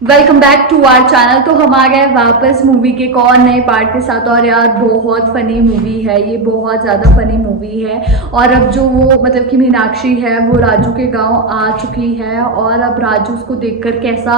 Welcome back to our channel. तो हम आ गए वापस मूवी के एक और नए पार्ट के साथ। और यार बहुत फनी मूवी है ये, बहुत ज़्यादा फनी मूवी है। और अब जो वो मतलब कि मीनाक्षी है वो राजू के गांव आ चुकी है, और अब राजू उसको देखकर कैसा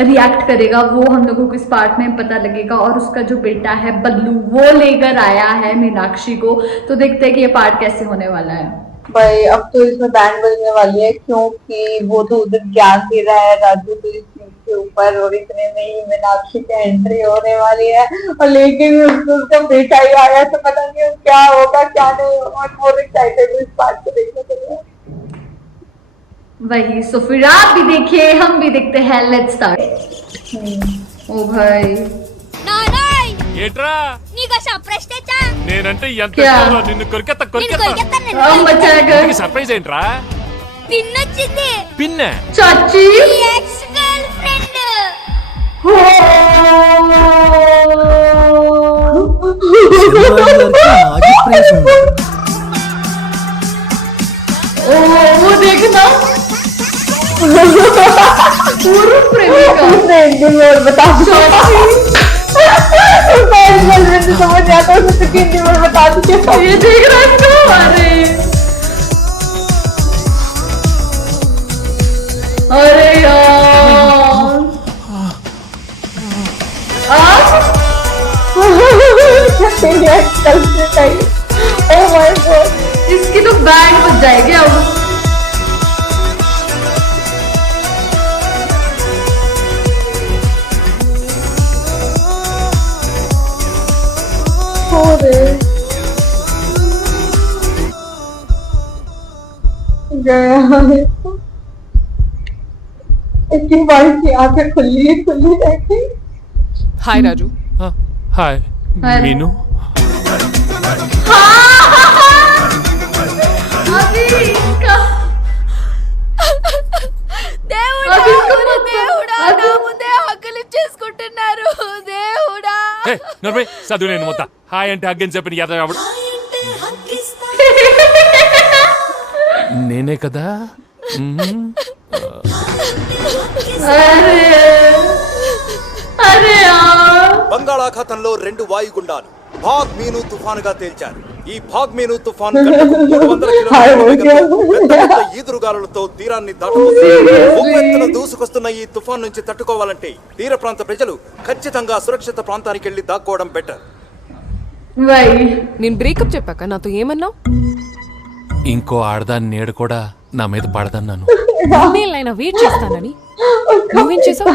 रिएक्ट करेगा वो हम लोगों को इस पार्ट में पता लगेगा। और उसका जो बेटा है बल्लू वो लेकर आया है मीनाक्षी को। तो देखते हैं कि ये पार्ट कैसे होने वाला है। भाई अब तो इसमें बैंड बजने वाली है, क्योंकि वो तो उधर ज्ञान दे रहा है राजू को इस चीज के ऊपर, और इतने में ही मीनाक्षी की एंट्री होने वाली है। और लेकिन उसका बेटा ही आया तो पता नहीं क्या होगा क्या नहीं होगा। बहुत एक्साइटेड हूँ इस बात को देखने के लिए। वही, सो फिर आप भी देखिए हम भी देखते हैं। Let's start. ओ भाई ఏట్రా నేనంటే ఎంత क्या? ఇష్టమో నిన్ను కొరికెత్తా मचा సర్ప్రైజ్ ఏంట్రా పిన్నొచ్చింది పిన్న चाची ఎక్స్ గర్ల్ ఫ్రెండ్ ओ वो देखना पूरा प्रेमिका बता समझ जाता है बता दीजिए। ये देख रहा है इसको। अरे यार इसकी तो बैंड बज जाएगी अब। इसकी वाइफ की आंखें खुली रहती। Hi Raju. Hi hi. Meenu अभी इसका దేవుడా అవి ఇంకా ఓరి దేవుడా అది- నా ముందే హక్కులు చేసుకుంటున్నారు దేవుడా ఏ నర్మే చదువు నేను మొత్తం హాయ్ అంటే హగ్గని చెప్పిన యాదవ్ ఆవిడ నేనే కదా अरे अरे यार బంగాళాఖాతంలో 2 వాయుగుండాలు భాగ్ మీను తుఫానుగా తేల్చారు. ఈ భాగ్ మీను తుఫాను గంటకు 300 కిలోమీటర్ల వేగంతో పెద్ద పెద్ద ఈదురుగాలులతో తీరాన్ని దాటబోతుంది. ఉవ్వెత్తున దూసుకొస్తున్న ఈ తుఫాను నుంచి తట్టుకోవాలంటే తీర ప్రాంత ప్రజలు ఖచ్చితంగా సురక్షిత ప్రాంతానికి వెళ్లి దాక్కోవడం బెటర్. वही నేను బ్రేకప్ చెప్పాక నాతో ఏమన్నావు? ఇంకో ఆడదాని నీడ కూడా నా మీద పడదన్నాను. నేనైనా వెయిట్ చేస్తానని నువ్వేం చేసావు?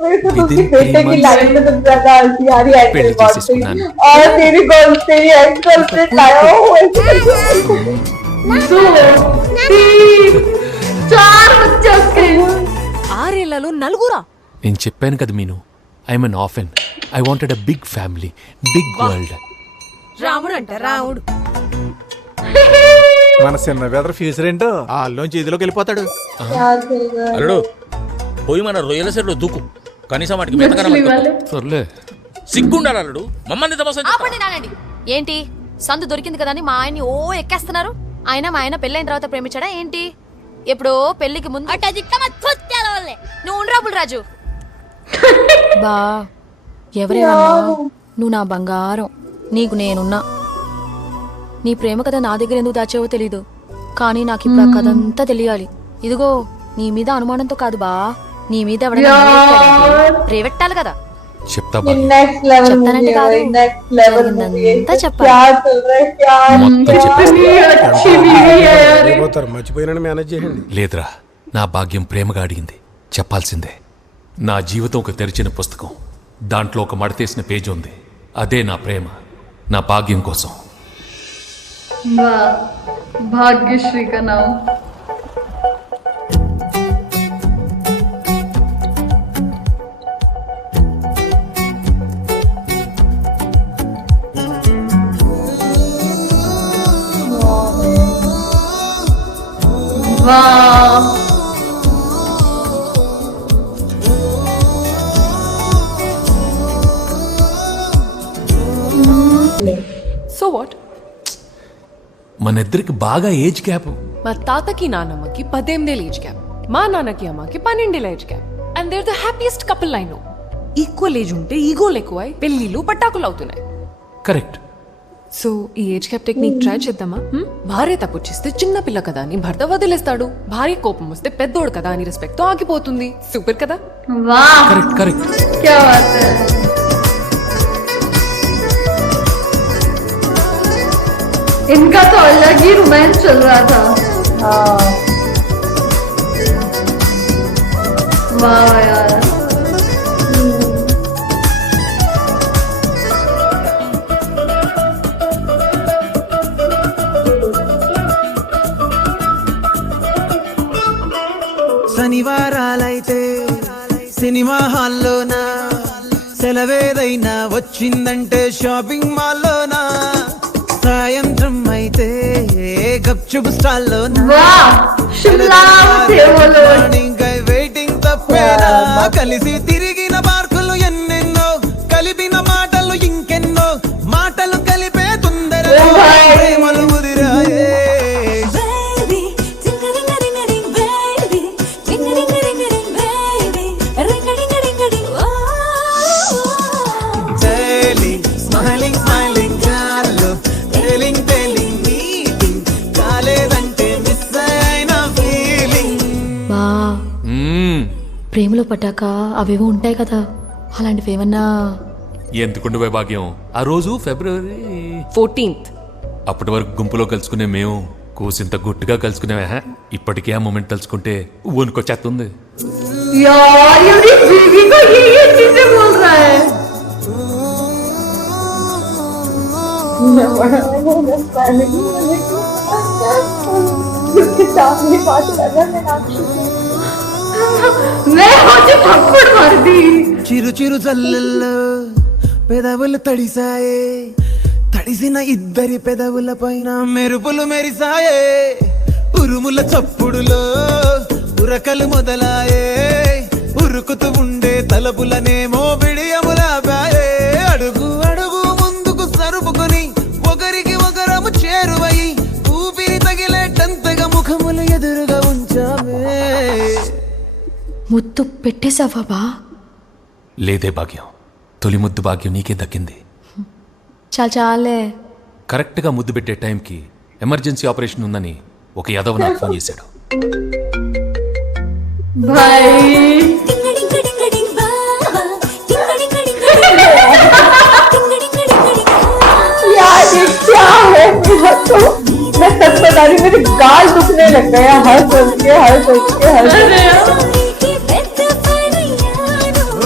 मेरे को Within उसके बेटे 3 की months लाइन में सबसे ज्यादा हंसी आ रही है पेड़ एक्चुअल बात जैसे पे। सुनाना। और तेरी एक्स गर्लफ्रेंड लाया हो ऐसे करके। 2 3 4 बच्चे उसके। 6 ఏళ్లలో నలుగురా? నేను చెప్పాను కదా Meenu, I'm an orphan. I wanted a big family, big world. రాముడు అంట రాముడు. మన చిన్న బెదర్ ఫ్యూచర్ ఏంటో ఆల్లోంచి ఇదిలోకి వెళ్ళిపోతాడు. क्या चल रहा है? అల్లుడు పోయి మన రొయ్యల సెట్లో దూకు, కనీసం వాటికి मछली वाले సర్లే సిగ్గుండాలి అల్లుడు. మమ్మల్ని తమసా ఆపండి నానండి. ఏంటి సందు దొరికింది కదా అని మా ఆయన్ని ఓ ఎక్కేస్తున్నారు. ఆయన మా ఆయన పెళ్ళైన తర్వాత ప్రేమించాడా ఏంటి? ఎప్పుడో పెళ్లికి ముందు నువ్వు ఉండరాబుల్ రాజు. బా ఎవరేమన్నా నువ్వు నా బంగారం, నీకు నేనున్నా. నీ ప్రేమ కథ నా దగ్గర ఎందుకు దాచావో తెలీదు, కానీ నాకు ఇప్పుడు ఆ కథ అంతా తెలియాలి. ఇదిగో నీ మీద అనుమానంతో కాదు బా, నీ మీద ఎవడైనా రేవెట్టాలి కదా. చెప్తా ये next level చెప్తానంటే movie है కాదు, भाई, next level movie है। జరిగిందంతా చెప్పాలి. क्या चल रहा है क्या మొత్తం చెప్పేసి इतनी अच्छी बीवी है यार। అయిపోతారు, మర్చిపోయినని మేనేజ్ చేయండి. లేదురా, నా భాగ్యం ప్రేమగా అడిగింది, చెప్పాల్సిందే. నా జీవితం ఒక తెరిచిన పుస్తకం, దాంట్లో ఒక మడతేసిన పేజీ ఉంది. అదే నా ప్రేమ, నా భాగ్యం కోసం. वाह, भाग्यश्री का नाम। वाह సో వాట్? మన ఇద్దరికి బాగా ఏజ్ గ్యాప్. మా తాతకి నాన్నమ్మకి 18 ఏళ్ళ ఏజ్ గ్యాప్, మా నాన్నకి అమ్మకి 12 ఏళ్ళ age gap. And there the happiest couple I know. Equal age ఉంటే ఈగోలు ఎక్కువై పెళ్లిళ్ళు పట్టాకులు అవుతున్నాయి. కరెక్ట్. సో ఈ ఏజ్ గ్యాప్ టెక్నిక్ ట్రై చేద్దామా? భార్య తప్పు చేస్తే చిన్న పిల్ల కదా అని భర్త వదిలేస్తాడు. భార్య కోపం వస్తే పెద్దోడు కదా అని రెస్పెక్ట్ తో ఆగిపోతుంది. సూపర్ కదా? वाह కరెక్ట్ కరెక్ట్. क्या बात है. इनका तो अलग ही रोमांस चल रहा था. हाँ वाह यार. శనివారాలైతే సినిమా హాల్లోనా, సెలవేదైనా వచ్చిందంటే షాపింగ్ మాల్లోనా, సాయంత్రం అయితే గప్చుప్ స్టాల్లోనా, वाह शिमला थे वो लोग. ఇంకా వెయిటింగ్ తప్పేనా, కలిసి తిరిగిన పార్కులు ఎన్నెన్నో, కలిపిన మాటలు ఇంకెన్నో, మాటలు కలిపే తొందరలో ఓ భాయ్. ప్రేమలు ముదిరాయే. Telling, smiling, smiling, చాలు telling, telling, meeting, కాలేదంటే miss అయిన feeling. బా ప్రేమలో పట్టాక అవేవో ఉంటాయి కదా, అలాంటివి ఏమన్నా? ఎందుకుండు భాగ్యం, ఆ రోజు ఫిబ్రవరి 14th. అప్పటి వరకు గుంపులో కలుసుకునే మేము కూసింత గుట్టుగా కలుసుకునేవా. ఇప్పటికే ఆ మూమెంట్ తలుచుకుంటే వణుకొచ్చేస్తుంది. यार ये अपनी बीवी को ये चीजें बोल रहा है. उसके सामने बात लगा मीनाक्षी को. मैं मुझे थप्पड़ मार दी. చిరు చిరు చల్లల్లో పెదవులు తడిసాయే, తడిసిన ఇద్దరి పెదవుల పైన మెరుపులు మెరిసాయే, ఉరుముల చప్పుడులో ఉరకలు మొదలాయే, ఉరుకుతూ ఉండే తలపులనేమో బిడియములాపాయే, అడుగు అడుగు ముందుకు సరుపుకొని ఒకరికి ఒకరము చేరువై ఊపిరి తగిలేటంతగా ముఖములు ఎదురుగా ఉంచామే. ముద్దు పెట్టేశావా బా? లేదే భాగ్యం, తొలి ముద్దు భాగ్యం నీకే దక్కింది. చాలే. కరెక్ట్గా ముద్దు పెట్టే టైంకి ఎమర్జెన్సీ ఆపరేషన్ ఉందని ఒక యాదవ్ నాకు ఫోన్ చేశాడు. भाई यार ये क्या है मेरा तो, मैं सच बता रही हूँ, मेरे गाल दुखने लग गए हैं हर सोच के. अरे यार.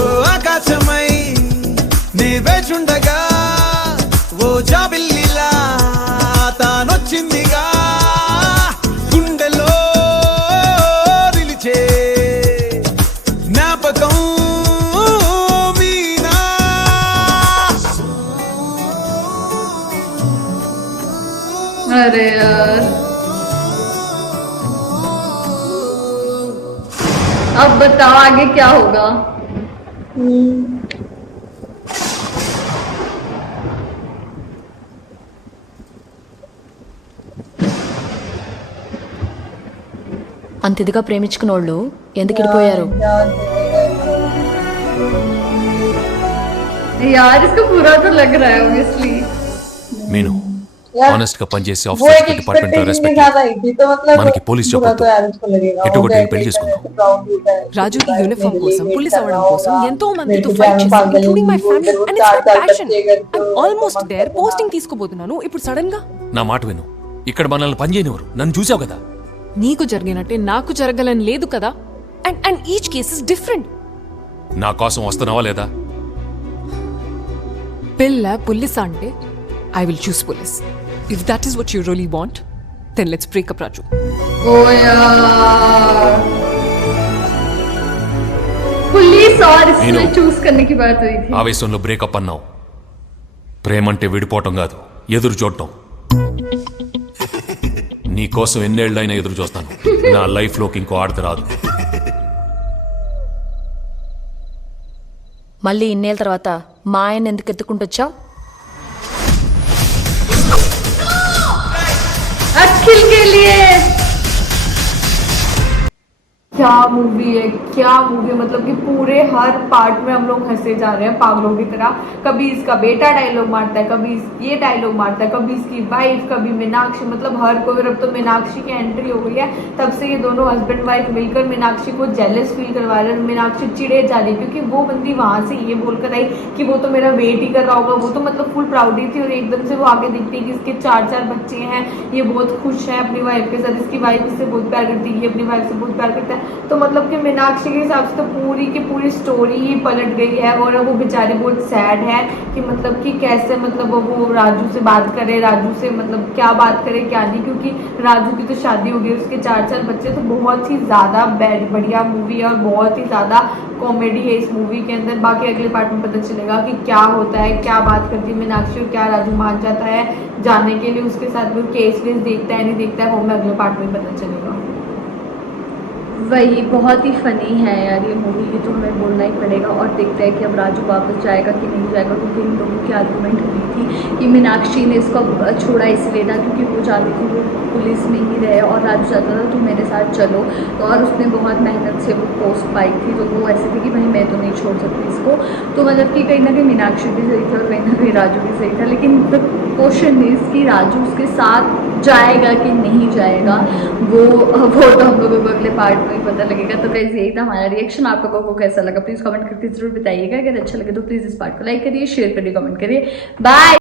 ఓ ఆకాశమై నీ వేచుండగా, ఓ జాబిల్లిలా తానొచ్చిందిగా, గుండెలో నిలిచే జ్ఞాపకం మీనా. अरे यार अब बताओ आगे क्या होगा. అంత ఇదిగా ప్రేమించుకున్నోళ్ళు ఎందుకు ఇడిపోయారు? यार इसको बुरा तो लग रहा है ऑब्वियसली. మీను यार, ఆనెస్ట్ గా పనిచేసే वो ఆఫీసర్ एक డిపార్ట్మెంట్ एक्सपेक्टेशन के రెస్పెక్ట్ साथ आई थी, तो मतलब మనకి పోలీస్ జాబ్ बुरा వద్దు. तो यार उसको लगेगा. ఎటు वो కొట్టి कहते పెళ్లి हैं చేసుకుందాం. कि proud होता है. రాజుకి యూనిఫామ్ కోసం, Really పోలీస్ అవ్వడం करना కోసం होगा. ఎంతో మందితో मेरे ఫైట్ को చేసి, पागल ఇంక్లూడింగ్ మై नहीं ఫ్యామిలీ, बोलते, అండ్ ఇట్స్ మై चार ప్యాషన్. बच्चे करते ఐ हो, ఆల్మోస్ట్ मम्मा దేర్. कहते పోస్టింగ్ తీసుకోబోతున్నాను. ఇప్పుడు సడన్ గా నా మాట విను, ఇక్కడ మనల్ని పని చేయనివ్వరు. నన్ను చూసావు కదా. నీకు జరిగినట్టే నాకు జరగాలని లేదు కదా. And each case is different. నా కోసం వస్తున్నావా లేదా? పిల్ల పులిస్ అంటే I will choose police. If that is what you really want, then let's break up Raju. ओ यार पुलिस और इसमें मीनू. चूज करने की बात हुई थी. ఆవేశంలో బ్రేకప్ అన్నావు. ప్రేమంటే విడిపోవటం కాదు, ఎదురు చూడటం. నీ కోసం ఎన్నేళ్ళైనా ఎదురు చూస్తాను. నా లైఫ్లోకి ఇంకో ఆడత రాదు. మళ్ళీ ఇన్నేళ్ళ తర్వాత మా ఆయన ఎందుకు ఎత్తుకుంటొచ్చావు? अखिल के लिए क्या मूवी है, क्या मूवी है। मतलब कि पूरे हर पार्ट में हम लोग हंसे जा रहे हैं पागलों की तरह। कभी इसका बेटा डायलॉग मारता है, कभी ये डायलॉग मारता है, कभी इसकी वाइफ, कभी मीनाक्षी। मतलब हर कोई। अब तो मीनाक्षी की एंट्री हो गई है, तब से ये दोनों हस्बैंड वाइफ मिलकर मीनाक्षी को जेलस फील करवा रहे हैं। मीनाक्षी चिढ़े जा रही क्योंकि वो बंदी वहां से ये बोलकर आई कि वो तो मेरा वेट ही कर रहा होगा। वो तो मतलब फुल प्राउडी थी, और एकदम से वो आगे दिखती है कि इसके 4 बच्चे हैं, ये बहुत खुश है अपनी वाइफ के साथ। इसकी वाइफ इससे बहुत प्यार करती है, ये अपनी वाइफ से बहुत प्यार करता है। तो मतलब कि मीनाक्षी के हिसाब से तो पूरी की पूरी स्टोरी ही पलट गई है। और वो बेचारी बहुत सैड है कि मतलब कि कैसे मतलब वो राजू से बात करे, राजू से मतलब क्या बात करे क्या नहीं, क्योंकि राजू की तो शादी हो गई, उसके 4 बच्चे। तो बहुत ही ज़्यादा बढ़िया मूवी है और बहुत ही ज़्यादा कॉमेडी है इस मूवी के अंदर। बाकी अगले पार्ट में पता चलेगा कि क्या होता है, क्या बात करती है मीनाक्षी और क्या राजू मान जाता है जानने के लिए उसके साथ में केस वेस देखता है नहीं देखता है, वो मैं अगले पार्ट में पता चलेगा। वही बहुत ही फनी है यार ये मूवी, ये तो हमें बोलना ही पड़ेगा। और देखते हैं कि अब राजू वापस जाएगा कि नहीं जाएगा, क्योंकि इन लोगों की आर्गूमेंट हुई थी कि मीनाक्षी ने इसको छोड़ा इसलिए था क्योंकि वो चाहती थी वो पुलिस में ही रहे और राजू चाहता था तुम मेरे साथ चलो। तो और उसने बहुत मेहनत से वो पोस्ट पाई थी, तो वो ऐसे थी कि भाई मैं तो नहीं छोड़ सकती इसको। तो मतलब कि कहीं ना कहीं मीनाक्षी भी सही था और कहीं ना कहीं राजू भी सही था। लेकिन द क्वेश्चन इज कि राजू उसके साथ जाएगा कि नहीं जाएगा, वो तो हम लोगों को अगले पार्ट में ही पता लगेगा। तो गाइस यही था हमारा रिएक्शन। आप लोगों को कैसा लगा प्लीज़ कमेंट करके जरूर बताइएगा। अगर अच्छा लगे तो प्लीज़ इस पार्ट को लाइक करिए, शेयर करिए, कमेंट करिए। बाय।